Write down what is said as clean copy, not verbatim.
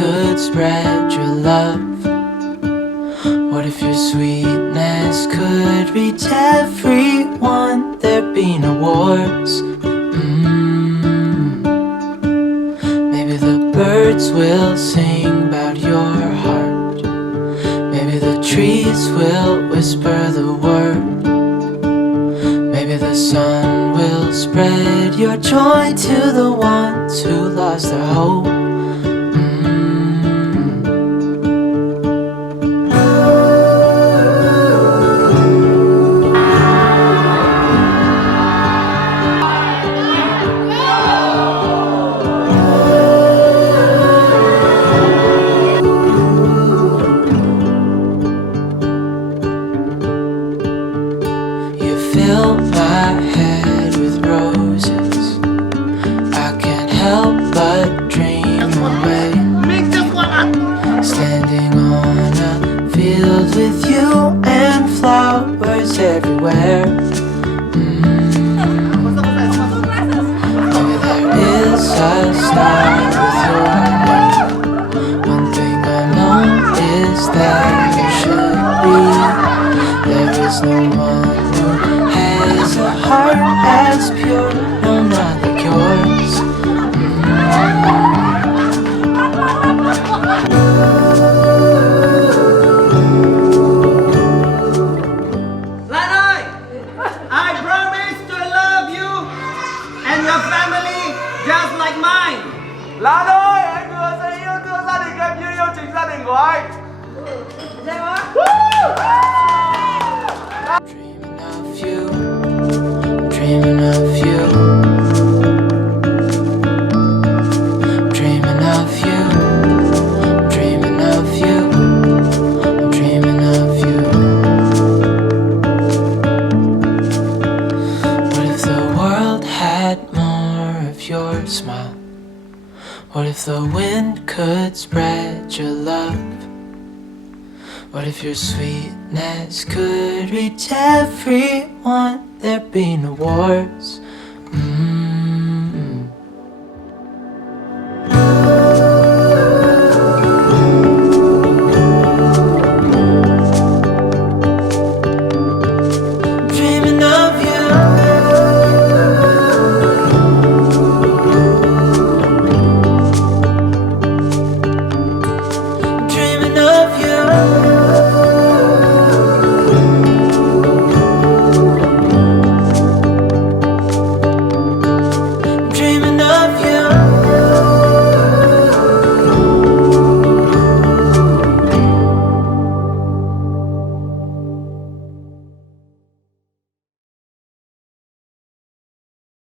could spread your love? What if your sweetness could reach everyone? There'd be no wars. Maybe the birds will sing about your heart. Maybe the trees will whisper the word. Maybe the sun will spread your joy to the ones who lost their hope. Fill my head with roses. I can't help but dream away. Standing on a field with you and flowers everywhere. Maybe there is a star with your name. One thing I know is that you should be. There is no one has a heart as pure, no, not like yours. Lan, I promise to love you and your family just like mine. Lan ơi, anh hứa sẽ yêu thương gia đình em như yêu chính gia đình của anh. Dreaming of you, dreaming of you, dreaming of you, I'm dreaming of you. What if the world had more of your smile? What if the wind could spread your love? What if your sweetness could reach everyone? There'd be no wars.